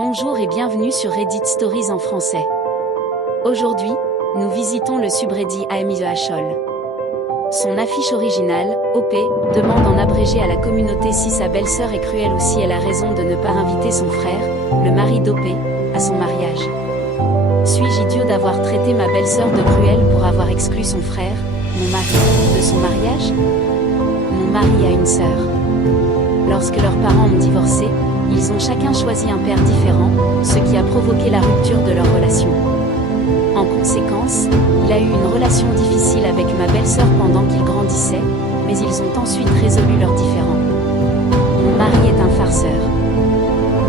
Bonjour et bienvenue sur Reddit Stories en français. Aujourd'hui, nous visitons le subreddit I'm the Ashhole. Son affiche originale, OP, demande en abrégé à la communauté si sa belle-sœur est cruelle ou si elle a raison de ne pas inviter son frère, le mari d'OP, à son mariage. Suis-je idiot d'avoir traité ma belle-sœur de cruelle pour avoir exclu son frère, mon mari, de son mariage? Mon mari a une sœur. Lorsque leurs parents ont divorcé, ils ont chacun choisi un père différent, ce qui a provoqué la rupture de leur relation. En conséquence, il a eu une relation difficile avec ma belle-sœur pendant qu'ils grandissaient, mais ils ont ensuite résolu leurs différends. Mon mari est un farceur.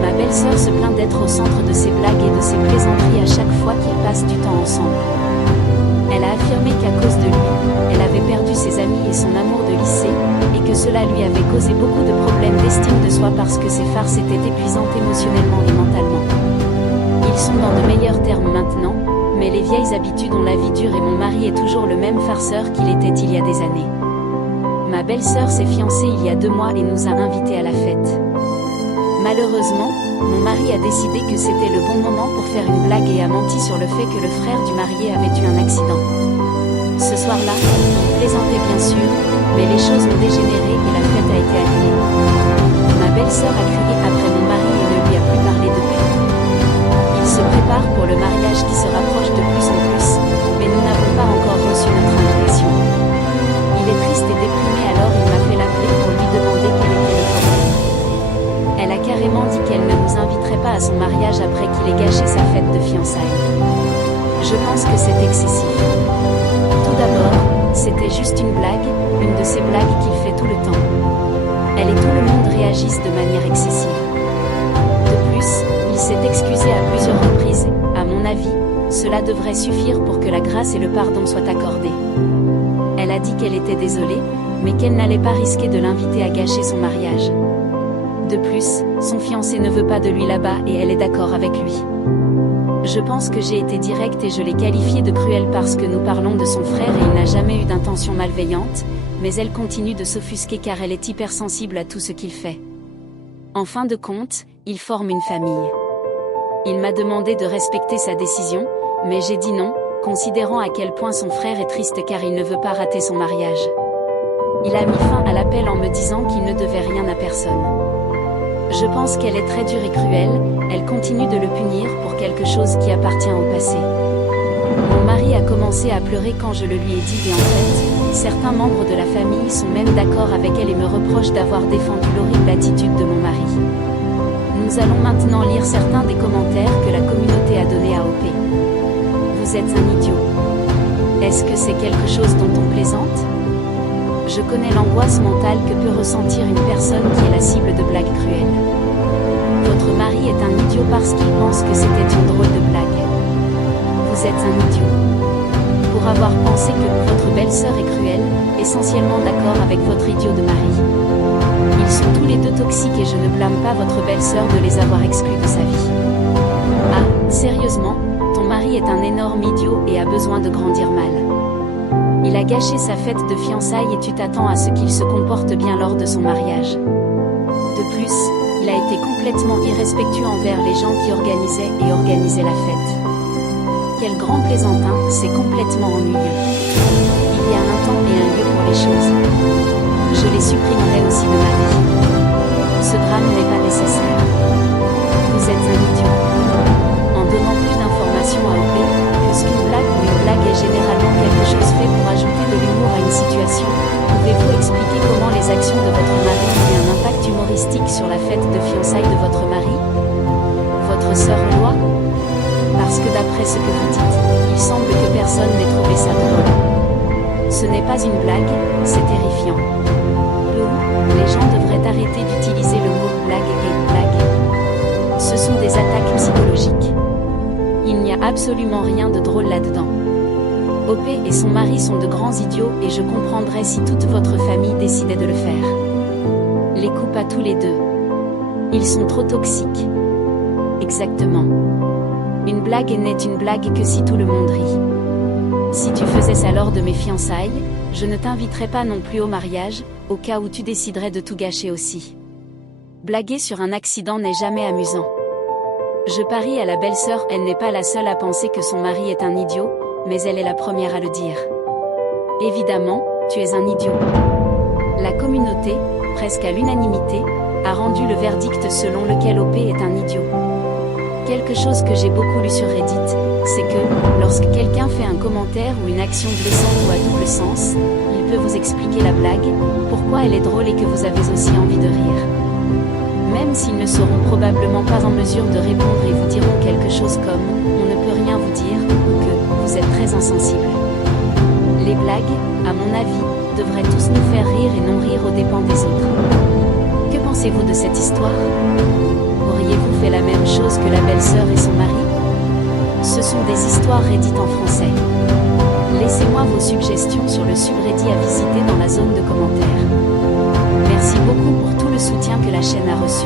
Ma belle-sœur se plaint d'être au centre de ses blagues et de ses plaisanteries à chaque fois qu'ils passent du temps ensemble. Elle a affirmé qu'à cause de lui, elle avait perdu ses amis et son amour de lycée, et que cela lui avait causé beaucoup de problèmes d'estime de soi parce que ses farces étaient épuisantes émotionnellement et mentalement. Ils sont dans de meilleurs termes maintenant, mais les vieilles habitudes ont la vie dure et mon mari est toujours le même farceur qu'il était il y a des années. Ma belle-sœur s'est fiancée il y a 2 mois et nous a invités à la fête. Malheureusement, mon mari a décidé que c'était le bon moment pour faire une blague et a menti sur le fait que le frère du marié avait eu un accident. Ce soir-là, il plaisantait bien sûr, mais les choses ont dégénéré et la fête a été annulée. Ma belle-sœur a crié après mon mari et ne lui a plus parlé depuis. Il se prépare pour le mariage qui se rapproche de plus en plus, mais nous n'avons pas encore reçu notre invitation. Il est triste et déprimé, alors il m'a fait l'appeler pour lui demander quel était le problème. Elle a carrément dit qu'elle ne nous inviterait pas à son mariage après qu'il ait gâché sa fête de fiançailles. Je pense que c'est excessif. Tout d'abord, c'était juste une blague, une de ces blagues qu'il fait tout le temps. Elle et tout le monde réagissent de manière excessive. De plus, il s'est excusé à plusieurs reprises, à mon avis, cela devrait suffire pour que la grâce et le pardon soient accordés. Elle a dit qu'elle était désolée, mais qu'elle n'allait pas risquer de l'inviter à gâcher son mariage. De plus, son fiancé ne veut pas de lui là-bas et elle est d'accord avec lui. Je pense que j'ai été directe et je l'ai qualifié de cruel parce que nous parlons de son frère et il n'a jamais eu d'intention malveillante, mais elle continue de s'offusquer car elle est hypersensible à tout ce qu'il fait. En fin de compte, ils forment une famille. Il m'a demandé de respecter sa décision, mais j'ai dit non, considérant à quel point son frère est triste car il ne veut pas rater son mariage. Il a mis fin à l'appel en me disant qu'il ne devait rien à personne. Je pense qu'elle est très dure et cruelle, elle continue de le punir pour quelque chose qui appartient au passé. Mon mari a commencé à pleurer quand je le lui ai dit et en fait, certains membres de la famille sont même d'accord avec elle et me reprochent d'avoir défendu l'horrible attitude de mon mari. Nous allons maintenant lire certains des commentaires que la communauté a donnés à OP. Vous êtes un idiot. Est-ce que c'est quelque chose dont on plaisante? Je connais l'angoisse mentale que peut ressentir une personne qui est la cible de blagues cruelles. Votre mari est un idiot parce qu'il pense que c'était une drôle de blague. Vous êtes un idiot. Pour avoir pensé que votre belle-sœur est cruelle, essentiellement d'accord avec votre idiot de mari. Ils sont tous les deux toxiques et je ne blâme pas votre belle-sœur de les avoir exclus de sa vie. Ah, sérieusement, ton mari est un énorme idiot et a besoin de grandir mal. Il a gâché sa fête de fiançailles et tu t'attends à ce qu'il se comporte bien lors de son mariage. De plus, il a été complètement irrespectueux envers les gens qui organisaient la fête. Quel grand plaisantin, c'est complètement ennuyeux. Il y a un temps et un lieu pour les choses. Je les supprimerai aussi de ma vie. Ce drame n'est pas nécessaire. Vous êtes un idiot. En donnant plus d'informations à OP, puisqu'une blague ou une blague est généralement quelque chose fait pour ajouter de l'humour à une situation, pouvez-vous expliquer comment les actions de votre mari ont eu un impact humoristique sur la fête de fiançailles de votre mari? Votre sœur Loi? Parce que d'après ce que vous dites, il semble que personne n'ait trouvé ça drôle. Ce n'est pas une blague, c'est terrifiant. Les gens devraient arrêter d'utiliser le mot blague et blague. Ce sont des attaques psychologiques. Il n'y a absolument rien de drôle là-dedans. OP et son mari sont de grands idiots et je comprendrais si toute votre famille décidait de le faire. Les coupe à tous les deux. Ils sont trop toxiques. Exactement. Une blague n'est une blague que si tout le monde rit. Si tu faisais ça lors de mes fiançailles, je ne t'inviterais pas non plus au mariage, au cas où tu déciderais de tout gâcher aussi. Blaguer sur un accident n'est jamais amusant. Je parie à la belle-sœur, elle n'est pas la seule à penser que son mari est un idiot, mais elle est la première à le dire. Évidemment, tu es un idiot. La communauté, presque à l'unanimité, a rendu le verdict selon lequel OP est un idiot. Quelque chose que j'ai beaucoup lu sur Reddit, c'est que, lorsque quelqu'un fait un commentaire ou une action blessante ou à double sens, il peut vous expliquer la blague, pourquoi elle est drôle et que vous avez aussi envie de rire. Même s'ils ne seront probablement pas en mesure de répondre et vous diront quelque chose comme « on ne peut rien vous dire » ou que « vous êtes très insensible ». Les blagues, à mon avis, devraient tous nous faire rire et non rire aux dépens des autres. Que pensez-vous de cette histoire? Auriez-vous fait la même chose que la belle-sœur et son mari? Ce sont des histoires Reddit en français. Laissez-moi vos suggestions sur le subreddit à visiter dans la zone de commentaires. Merci beaucoup pour tout le soutien que la chaîne a reçu.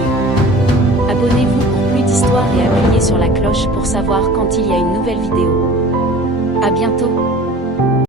Abonnez-vous pour plus d'histoires et appuyez sur la cloche pour savoir quand il y a une nouvelle vidéo. À bientôt!